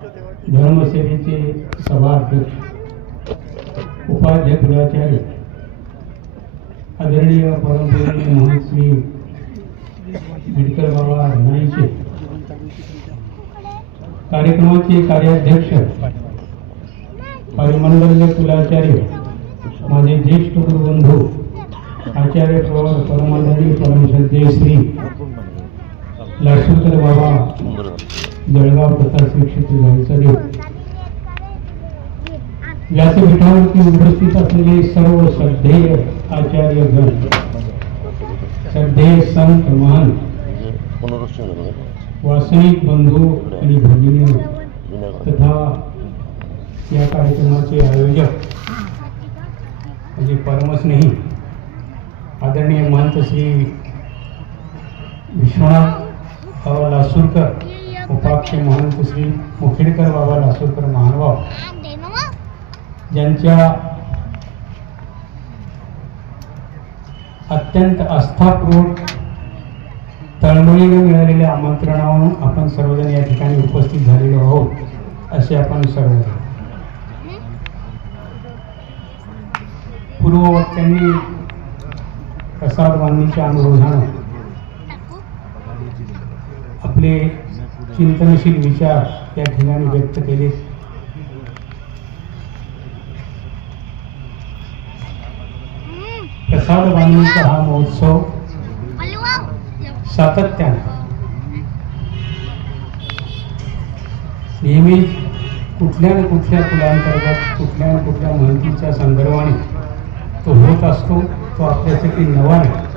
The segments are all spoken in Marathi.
धर्मसेनेचे सभा अध्यक्ष उपाध्यक्षाचार्य आदरणीय परमपूजनीय महाश्री बिडकर बाबा नाईचे कार्यक्रमाचे कार्याध्यक्ष परिमंडल कुलाचार्य माझे ज्येष्ठ गुरुबंधू आचार्य प्रवर परमाधारी परमश्रद्धे श्री लक्ष्मीकर बाबा जळगाव कथा क्षेत्र झालीचा देव व्यासपीठावरती उपस्थित असलेले सर्व श्रद्धेय आचार्य गण श्रद्धेय संत महान वासनिक बंधू आणि भगिनी तथा या कार्यक्रमाचे आयोजक म्हणजे परमस्नेही आदरणीय महंत श्री विश्वनाथ बाबा लासूरकर उपाक्ष म्हणून श्री मुखेडकर बाबा लासूरकर महानुभाव ज्यांच्या अत्यंत आस्थापूर्वक तळमळीने मिळालेल्या आमंत्रणावरून आपण सर्वजण या ठिकाणी उपस्थित झालेलो आहोत असे आपण सर्व पूर्ववक्त्यांनी प्रसाद बांधणीच्या अनुरोधानं आपले चिंतनशील विचार या ठिकाणी व्यक्त केले. प्रसाद वाणीचा हा महोत्सव सातत्याने नेहमी कुठल्या ना कुठल्या कुलांतर्गत कुठल्या ना कुठल्या माहितीच्या संदर्भाने तो होत असतो तो आपल्यासाठी नवा नाही.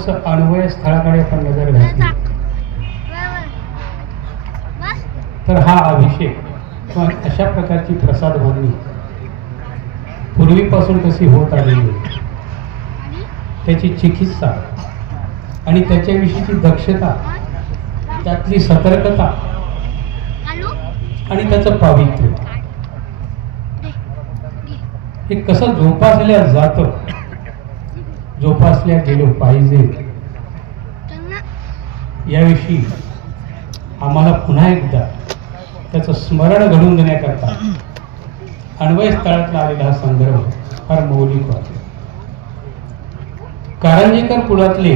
थोडस अन्वय स्थळाकडे आपण नजर घातली. तर हा अभिषेक किंवा अशा प्रकारची प्रसाद बांधणी पूर्वीपासून कशी होत आलेली आहे. त्याची चिकित्सा आणि त्याच्याविषयीची दक्षता त्यातली सतर्कता आणि त्याचं पावित्र्य. हे कसं जोपासल्या जातं जोपासल्या गेलो पाहिजे. याविषयी आम्हाला पुन्हा एकदा त्याचं स्मरण घडवून देण्याकरता अन्वय स्थळातला आलेला हा संदर्भ फार मौलिक वाटतो. कारंजेकर कुळातले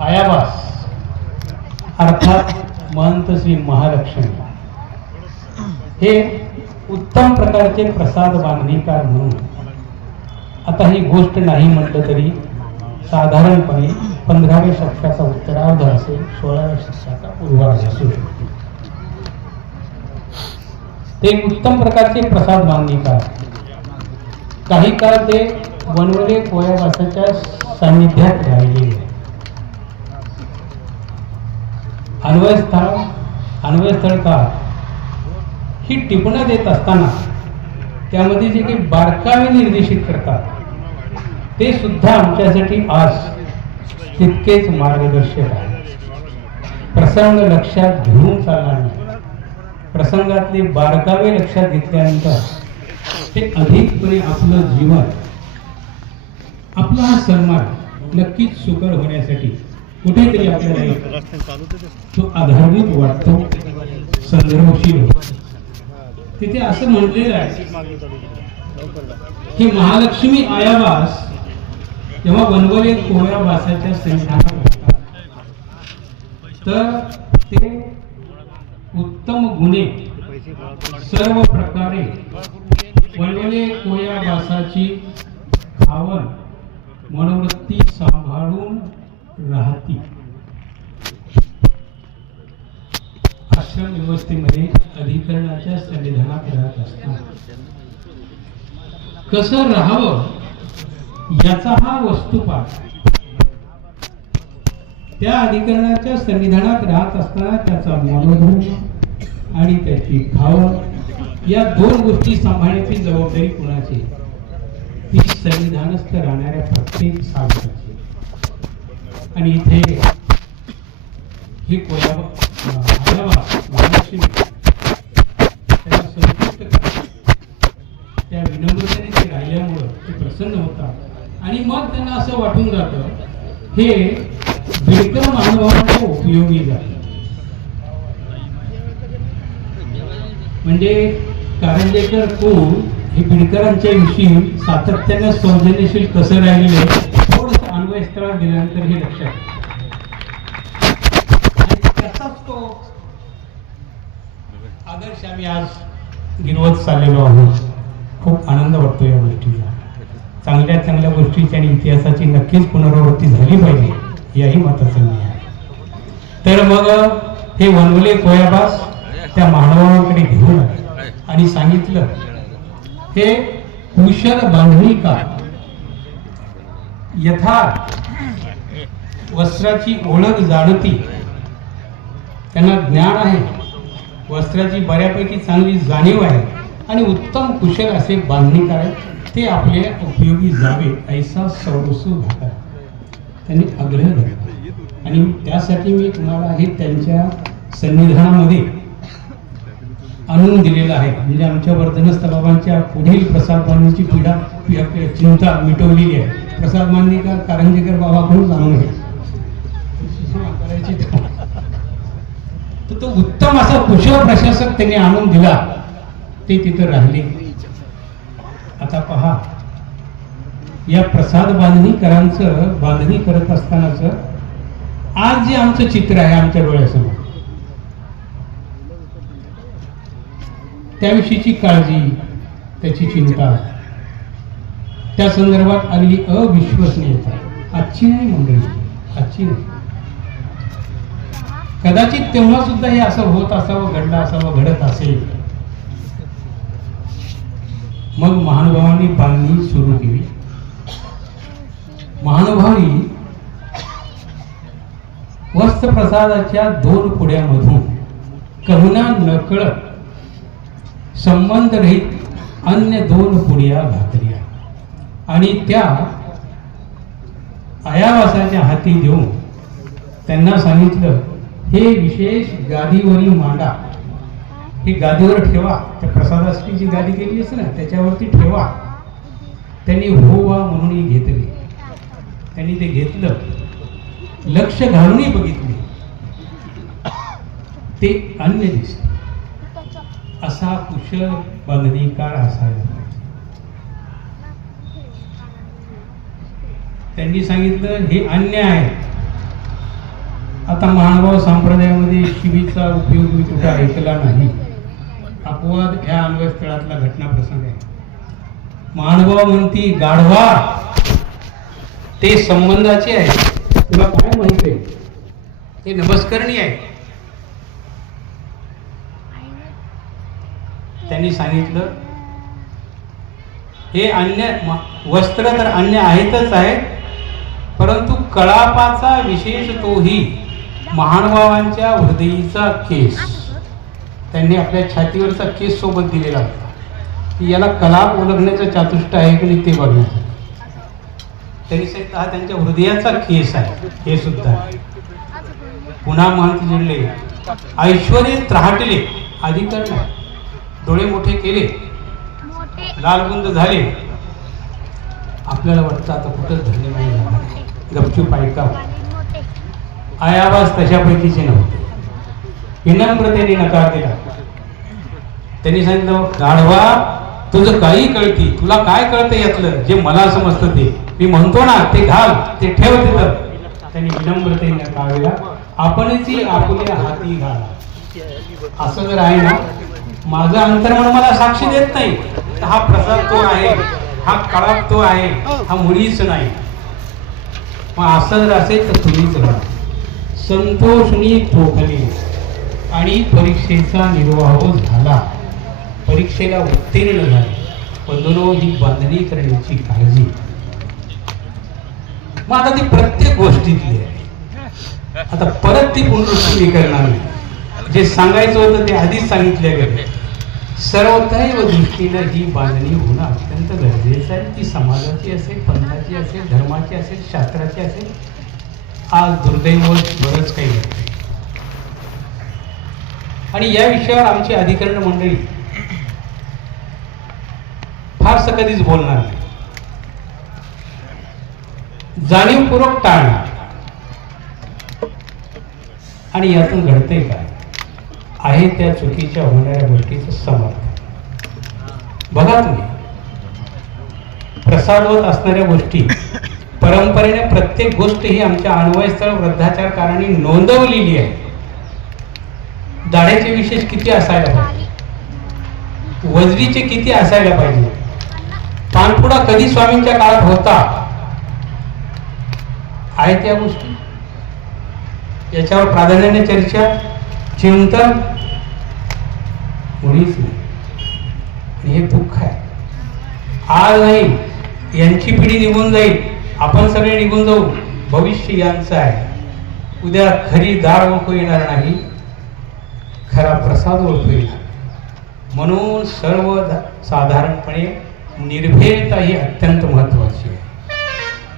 आयाबास अर्थात महंत श्री महालक्ष्मी हे उत्तम प्रकारचे प्रसाद बांधणीकार म्हणून आता ही गोष्ट नाही म्हटलं तरी साधारणपणे पंधराव्या शतकाचा उत्तरार्ध असेल सोळाव्या शतकाचा पूर्वार्ध असेल ते उत्तम प्रकारचे प्रसाद बांधणीकार काही काळ ते वनवले कोयाबासाच्या सान्निध्यात राहिलेले. अन्वयस्थळ अन्वयस्थळ का ही टिपणं देत असताना त्यामध्ये जे काही बारकावे निर्देशित करतात ते सुद्धा आमच्यासाठी आज तितकेच मार्गदर्शक आहे प्रसंग लक्षात घेऊन चालणार नाही. प्रसंगातले बारकावे लक्षात घेतल्यानंतर ते अधिकपणे आपलं जीवन आपला हा सन्मान नक्कीच सुकर होण्यासाठी कुठेतरी आपल्याला तो आधारभूत वाटतो संदर्भशील होतो. तिथे असं म्हटलेलं आहे की महालक्ष्मी आयावास तेव्हा वनवले कोयावासाच्या वासाच्या होतात तर ते उत्तम गुन्हे सर्व प्रकारे वनवले कोयावासाची खावण मनोवृत्ती सांभाळून राहती शिक्षण व्यवस्थेमध्ये अधिकरणाच्या संविधानात राहत असतात. कसं राहावं? याचा हा वस्तुपाठ. त्या अधिकरणाच्या संविधानात राहत असताना त्याचा मनोधर्म आणि त्याची भाव या दोन गोष्टी सांभाळण्याची जबाबदारी कोणाची? ती संविधानस्थ राहणाऱ्या प्रत्येक साधकाची. आणि इथे हे कोयाबा महालक्ष्मी त्याला संतुष्ट करा त्या विनम्रतेने ते राहिल्यामुळं ते प्रसन्न होतात. आणि मग त्यांना असं वाटून जातं हे बिडकर महानुभावांच्या उपयोगी जातं. म्हणजे कारंजेकर कोण हे बिडकरांच्या विषयी सातत्याने सौजन्यशील कसं राहिले थोडस अन्वय स्थळात दिल्यानंतर हे लक्षात त्याचाच तो आदर्श आम्ही आज गिरवत चाललेलो आहोत. खूप आनंद वाटतो या गोष्टीचा. चांगल्या चांगल्या गोष्टीची आणि इतिहासाची नक्कीच पुनरावृत्ती झाली पाहिजे याही मताचं मी आहे. तर मग हे वनवले कोयाबास त्या मानवाकडे घेऊन आले आणि सांगितलं हे कुशल बांधणी का यथा वस्त्राची ओळख जाणती त्यांना ज्ञान आहे वस्त्राची बऱ्यापैकी चांगली जाणीव आहे आणि उत्तम कुशल असे बांधणीकार आहेत ते आपले उपयोगी जावे ऐसा सौरसू घाटा. त्यांनी आग्रह धरला. आणि त्यासाठी मी तुम्हाला हे त्यांच्या संविधानामध्ये आणून दिलेलं आहे. म्हणजे आमच्या वर्धनस्थ बाबांच्या पुढील प्रसाद बांधणीची पिढा चिंता मिटवलेली आहे. प्रसाद का कारंजेकर बाबाकडून जाणून घ्या करायची तर तो उत्तम असा कुशल प्रशासक त्यांनी आणून दिला. ते तिथं राहिले. आता पहा. या प्रसाद बांधणीकरांचं बांधणी करत असतानाच आज जे आमचं चित्र आहे आमच्या डोळ्यासमोर त्याविषयीची काळजी त्याची चिंता त्या संदर्भात आलेली अविश्वसनीयता. आजची नाही मंडळी आजची नाही. कदाचित तेव्हा सुद्धा हे असं होत असावं घडलं असावं घडत असेल. मग महानुभावांनी बांधणी सुरू केली. महानुभावी वस्त्रप्रसादाच्या दोन पुड्यामधून कहुना नकळत संबंध रहित अन्य दोन पुड्या घातल्या आणि त्या अयावासाच्या हाती देऊन त्यांना सांगितलं हे विशेष गादीवरील मांडा हे गादीवर ठेवा. त्या प्रसादासाठी जी गादी केली असते ना त्याच्यावरती ठेवा. त्यांनी हो वा म्हणून घेतली. त्यांनी ते घेतलं. लक्ष घालूनही बघितले. ते अन्य दिसते असा कुशल बांधणीकार असायला त्यांनी सांगितलं हे अन्य आहे. आता महानुभाव संप्रदायामध्ये शिवीचा उपयोग मी कुठे ऐकला नाही. अपवाद ह्या अन्वयस्थळातला घटना प्रसंग आहे. महानुभाव म्हणती गाढवा ते संबंधाचे आहे तुला काय माहीत आहे? ते नमस्करणी आहे. त्यांनी सांगितलं हे अन्य वस्त्र तर अन्य आहेतच आहे परंतु कळापाचा विशेष तोही महानुभावांच्या हृदयीचा केस. त्यांनी आपल्या छातीवरचा केस सोबत दिलेला होता. की याला कलाप ओळखण्याचं चातुष्ट आहे की नाही ते बघण्याचं. त्यांनी सांगितलं हा त्यांच्या हृदयाचा केस आहे. हे सुद्धा. पुन्हा महंत जिरले ऐश्वर्य त्राटले. नाही. डोळे मोठे केले. लालबुंद झाले. आपल्याला वाटतं आता कुठंच धन्य नाही गपचूप ऐका आयावास तशापैकीचे नव्हते. विनम्रतेने नकार दिला. त्यांनी सांगितलं गाढवा तुझं काही कळती. तुला काय कळतं यातलं? जे मला समजतं ते. मी म्हणतो ना ते घाल ते ठेव तिथं. त्यांनी विनम्रतेने नकार दिला. आपणची आपल्या हाती घाला. असं जर आहे ना माझं अंतर्मन मला साक्षी देत नाही. तर हा प्रसाद तो आहे हा कळाप तो आहे हा मुळीच नाही. मग असं जर असेल तर तुम्हीच राहा. संतोषणी ठोकली आणि परीक्षेचा निर्वाह झाला. परीक्षेला उत्तीर्ण झाले. बंधनो ही बांधणी करण्याची काळजी. मग आता ती प्रत्येक गोष्टीतली आहे. आता परत ती पुनरुष्टी मी करणार नाही. जे सांगायचं होतं ते आधीच सांगितले गेले. सर्वदैव दृष्टीनं ही बांधणी होणं अत्यंत गरजेचं आहे. ती समाजाची असेल पंथाची असेल धर्माची असेल शास्त्राची असेल आज दुर्दैव बरंच काही आणि या विषयावर आमची अधिकरण मंडळी फारसं कधीच बोलणार नाही. जाणीवपूर्वक टाळणार. आणि यातून घडतंय काय? आहे त्या चुकीच्या होणाऱ्या गोष्टीचं समर्थन. बघा तुम्ही. होत असणाऱ्या गोष्टी परंपरेने प्रत्येक गोष्ट ही आमच्या अन्वयस्थळ वृद्धाचारकारांनी नोंदवलेली आहे. दाढ्याचे विशेष किती असायला पाहिजे? वजरीचे किती असायला पाहिजे? पानपुडा कधी स्वामींच्या काळात होता? आहे त्या गोष्टी. याच्यावर प्राधान्याने चर्चा चिंतन मुळीच नाही. हे दुःख आहे. आज नाही यांची पिढी निघून जाईल. आपण सगळे निघून जाऊ. भविष्य यांचं आहे. उद्या खरी दार ओळखू येणार नाही. खरा प्रसाद ओळखू येणार. म्हणून सर्व साधारणपणे निर्भयता ही अत्यंत महत्वाची आहे.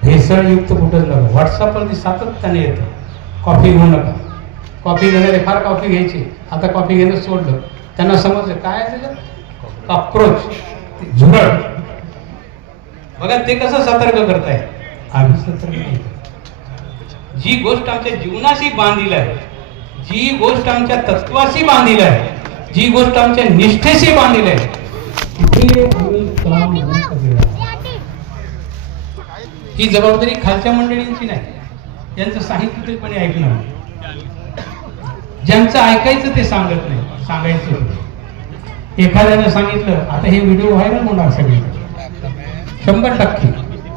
भेसळयुक्त कुठंच नका व्हॉट्सअपवरती सातत्याने येतं. कॉफी घेऊ नका. कॉफी घेणारे फार कॉफी घ्यायची. आता कॉफी घेणं सोडलं. त्यांना समजलं. काय त्याच्यात? अप्रोच झुरळ. बघा ते कसं सतर्क करताय. आम्ही नाही जी गोष्ट आमच्या जीवनाशी बांधील आहे जी गोष्ट आमच्या तत्वाशी बांधील आहे जी गोष्ट आमच्या निष्ठेशी बांधील आहे तिथे आम्ही ही जबाबदारी खालच्या मंडळींची नाही यांचं साहित्य तरी कोणी ऐकणार. ज्यांचं ऐकायचं ते सांगत नाही सांगायचं एखाद्यानं सांगितलं आता हे व्हिडिओ व्हायरल होणार सगळे शंभर टक्के.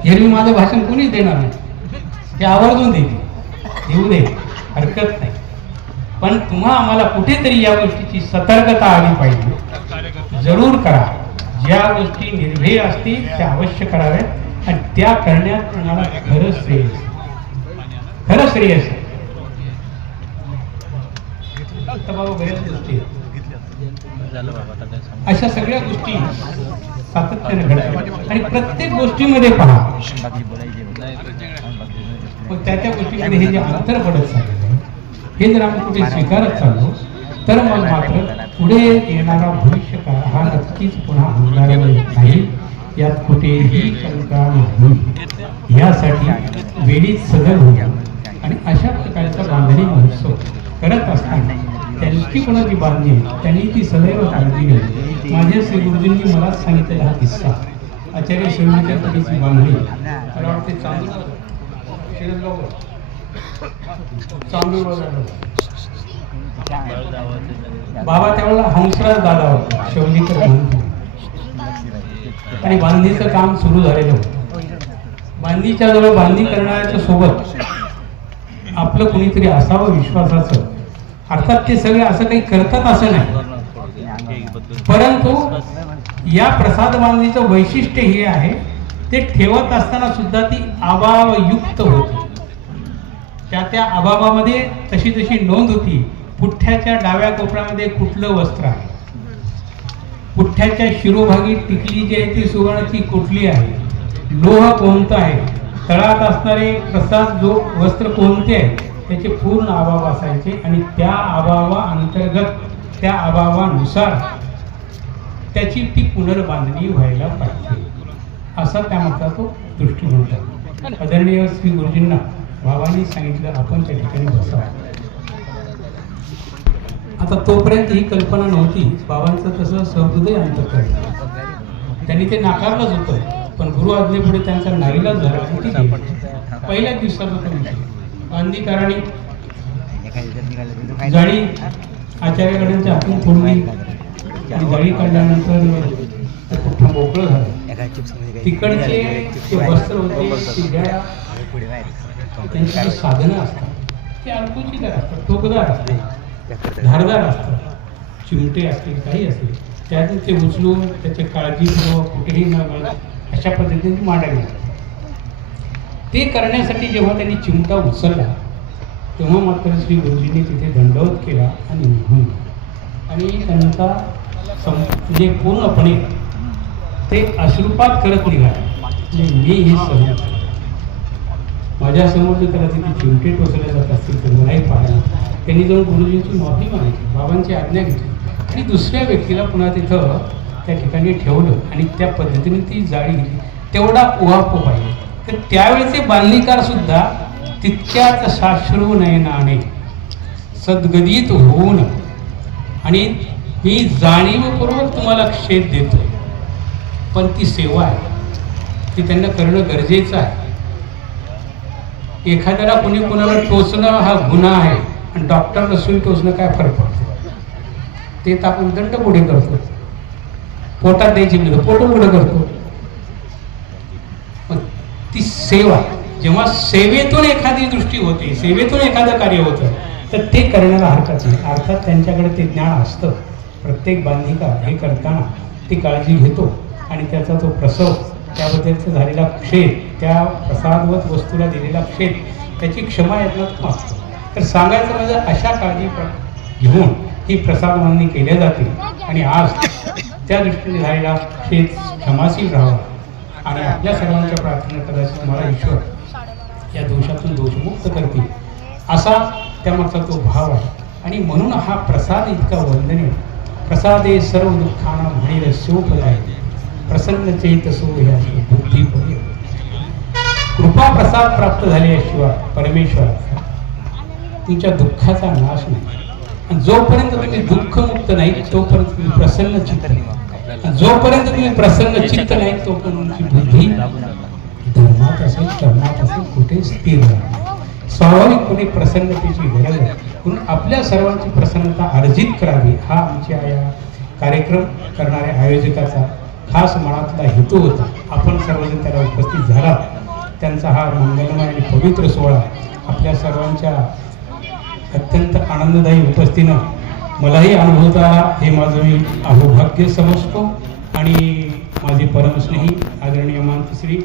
एरवी माझं भाषण कोणीच देणार नाही. ते आवर्जून देते येऊ दे. हरकत नाही. पण तुम्हा आम्हाला कुठेतरी या गोष्टीची सतर्कता आली पाहिजे. जरूर करा. ज्या गोष्टी निर्भय असतील त्या अवश्य कराव्यात. आणि त्या करण्यात तुम्हाला खरं श्रेयस खरं आहेत. अशा सगळ्या गोष्टी सातत्याने घडत आणि प्रत्येक गोष्टीमध्ये पहा. मग त्या त्या गोष्टीमध्ये हे जे अंतर पडत चाललेलं हे जर आम्ही कुठे स्वीकारत चाललो तर मग मात्र पुढे येणारा भविष्यकाळ हा नक्कीच पुन्हा अंधारमय नाही यात कुठेही शंका नाही. यासाठी वेळीच सदर होऊया. आणि अशा प्रकारचा बांधणी महोत्सव करत असताना त्यांची कोणाची बांधणी आहे? त्यांनी ती सदैव काळजी घेतली माझ्या श्री गुरुजींनी मलाच सांगितलेला हा किस्सा. आचार्य शिवण्याच्या पतीची बांधणी. मला वाटते चांदूर बाबा त्यावेळेला हंसराज दादा होता. शिवलीकर बांधणी. आणि बांधणीचं काम सुरू झालेलं होतं. बांधणीच्या जवळ बांधणी करणाऱ्याच्या सोबत आपलं कुणीतरी असावं विश्वासाचं. अर्थात ते सगळे असं काही करतात असं नाही. परंतु या प्रसाद बांधणीचं वैशिष्ट्य हे आहे ते ठेवत असताना सुद्धा ती अभावयुक्त होती. त्या त्या अभावामध्ये तशी तशी नोंद होती पुठ्ठ्याच्या डाव्या कोपऱ्यामध्ये कुठलं वस्त्र आहे? पुठ्ठ्याच्या शिरोभागी टिकली जी आहे ती सुवर्णाची कुठली आहे? लोह कोणतं आहे? तळात असणारे प्रसाद जो वस्त्र कोणते आहे? त्याचे पूर्ण अभाव असायचे आणि त्या अभावा अंतर्गत त्या अभावानुसार त्याची ती पुनर्बांधणी व्हायला पाहिजे. असा त्यामागचा तो दृष्टिकोन होता आदरणीय श्री गुरुजींना बाबांनी सांगितलं आपण त्या ठिकाणी बसावं. आता तोपर्यंत ही कल्पना नव्हती. बाबांचं तसं सहृदय अंतकरण. त्यांनी ते नाकारलंच होतं पण गुरु आज्ञेपुढे त्यांचा नाईलाज झाला आणि ती गेली. होतं गांधीकारांनी जाळी आचार्याकडे हातून फोडली जाळी काढल्यानंतर ते मोकळं झालं. तिकडचे जे वस्त्र होते त्यांची जी साधनं असतात ते अल्पचितर असतात टोकदार असतात धारदार असतात चिमटे असतील काही असतील त्यातून ते उचलून त्याची काळजीपूर्वक कुठेही न अशा पद्धतीने मांडावी लागतात. ते करण्यासाठी जेव्हा त्यांनी चिमटा उचलला तेव्हा मात्र श्री गुरुजींनी तिथे दंडवत केला आणि निघून आणि त्यांचा म्हणजे पूर्णपणे ते अश्रुपात करत निघाले. म्हणजे मी हे सहन माझ्यासमोर जर त्याला तिथे चिमटे टोचले जात असतील तर मलाही पाहायला. त्यांनी जाऊन गुरुजींची माफी मागितली बाबांची आज्ञा घेतली. आणि दुसऱ्या व्यक्तीला पुन्हा तिथं त्या ठिकाणी ठेवलं आणि त्या पद्धतीने ती जाळी घेतली. तेवढा उहापोह पाहिजे तर त्यावेळेचे बांधणीकार सुद्धा तितक्याच साश्रू नयनाने सद्गदित होऊन आणि मी जाणीवपूर्वक तुम्हाला क्षेत्र देतोय. पण ती सेवा आहे. ती त्यांना करणं गरजेचं आहे. एखाद्याला कोणी कुणावर टोचणं हा गुन्हा आहे आणि डॉक्टर नसून टोचणं काय फरक पडतो? ते तर आपण दंड पुढे करतो. पोटात द्यायची म्हणजे पोट पुढे करतो. ती सेवा. जेव्हा सेवेतून एखादी दृष्टी होते सेवेतून एखादं कार्य होतं तर ते करण्याला हरकत नाही. अर्थात त्यांच्याकडे ते ज्ञान असतं. प्रत्येक बांधिका हे करताना ती काळजी घेतो आणि त्याचा तो प्रसव त्याबद्दलचा झालेला क्षेद त्या प्रसादवत वस्तूला दिलेला क्षेद त्याची क्षमा यातनात असतो तर सांगायचं म्हणजे अशा काळजी घेऊन ही प्रसाद मागणी केल्या जाते आणि आज त्या दृष्टीने झालेला खेद क्षमाशील राहावा. आणि आपल्या सर्वांच्या प्रार्थना कदाचित मला ईश्वर या दोषातून दोषमुक्त करतील. असा त्यामागचा तो भाव आहे. आणि म्हणून हा प्रसाद इतका वंदनीय. प्रसादे सर्व दुःखाना म्हणेल सोपदाय प्रसन्न चैतसो ह्या बुद्धी कृपा प्रसाद प्राप्त झाल्याशिवाय परमेश्वर तुमच्या दुःखाचा नाश नाही. आणि जोपर्यंत तुम्ही दुःखमुक्त नाही तोपर्यंत तुम्ही प्रसन्न चित्त नाही. जोपर्यंत तुम्ही प्रसन्न चित्त नाही तोपर्यंत धर्मात असेल कर्मात असेल कुठे स्थिर स्वाभाविक स्वाभाविकपणे प्रसन्नतेची गरज आहे म्हणून आपल्या सर्वांची प्रसन्नता अर्जित करावी हा आमच्या या कार्यक्रम करणाऱ्या आयोजकाचा खास मनातला हेतू होता. आपण सर्वजण त्याला उपस्थित झाला. त्यांचा हा मंगलमय आणि पवित्र सोहळा आपल्या सर्वांच्या अत्यंत आनंददायी उपस्थितीनं मलाही अनुभवता हे माझं मी अहोभाग्य समजतो. आणि माझे परमस्नेही आदरणीय मानश्री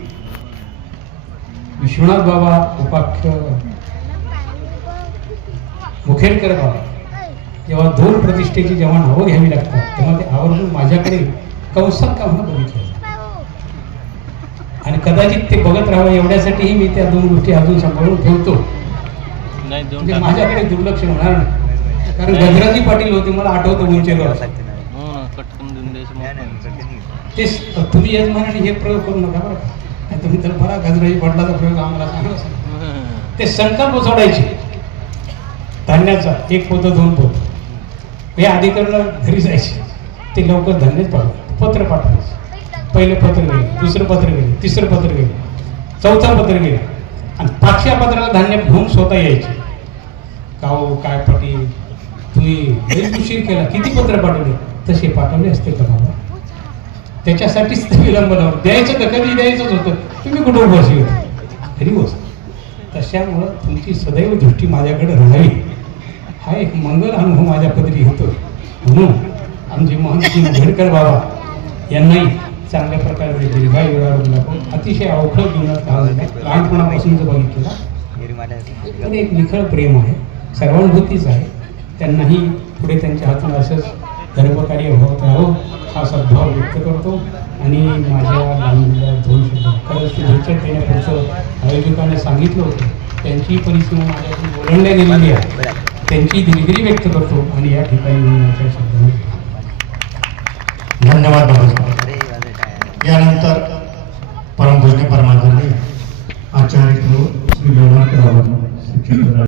विश्वनाथ बाबा उपाख्य. मुखेडकर बाबा. जेव्हा दोन प्रतिष्ठेची जेव्हा नावं घ्यावी लागतात तेव्हा ते आवर्जून माझ्याकडे कंसात का म्हणून बघितलं आणि कदाचित ते बघत राहावं एवढ्यासाठीही मी त्या दोन गोष्टी अजून सांभाळून ठेवतो. म्हणजे. माझ्याकडे दुर्लक्ष होणार नाही. कारण गजराजी पाटील होते मला आठवतं मग. ते तुम्ही यजमानाने हे प्रयोग करू नका बरं का. नाही तुम्ही तर बरा गजराई पाटलाचा प्रयोग आम्हाला सांगा. ते संकल्प सोडायचे. धान्याचा एक पोत दोन पोत. हे अधिकाऱ्याला घरी जायचे. ते लवकर धान्यच पाठवत पत्र पाठवायचे. पहिलं पत्र गेलं दुसरं पत्र गेलं तिसरं पत्र गेलं चौथं पत्र गेलं. आणि पाचव्या पत्राला धान्य घेऊन स्वतः यायचे. का हो काय पाटील? तुम्ही उशीर केला. किती पत्र पाठवले? तसे पाठवले असते का बाबा? त्याच्यासाठीच ते विलंबन द्यायचं तर कधी द्यायचंच होतं. तुम्ही कुठं बसले घरी बस. तशामुळं तुमची सदैव दृष्टी माझ्याकडे राहावी. हा एक मंगल अनुभव माझ्या पदरी होतो. म्हणून आमचे महंत घडकर बाबा यांनाही चांगल्या प्रकारे दीर्घायु लाभून अतिशय अवखळ जीवनात घालून लहानपणापासूनच बघितलेला. पण एक निखळ प्रेम आहे. सर्वानुभूतीच आहे. त्यांनाही पुढे त्यांच्या हातून असंच धर्मकार्य होत राहो हा सद्भाव व्यक्त करतो आणि माझ्या लहान लांबीला दोन शब्द. खरंच शुभेच्छा देण्यापुढचं आयोजकांना सांगितलं होतं. त्यांची परिसीमा माझ्याकडून ओरडल्या गेलेली आहे. त्यांची दिलगिरी व्यक्त करतो आणि या ठिकाणी मी माझ्या शब्दाने धन्यवाद बाबासाहेब. यानंतर परमपूज्य परमाचार्य आचार्य श्री लोणार शिक्षक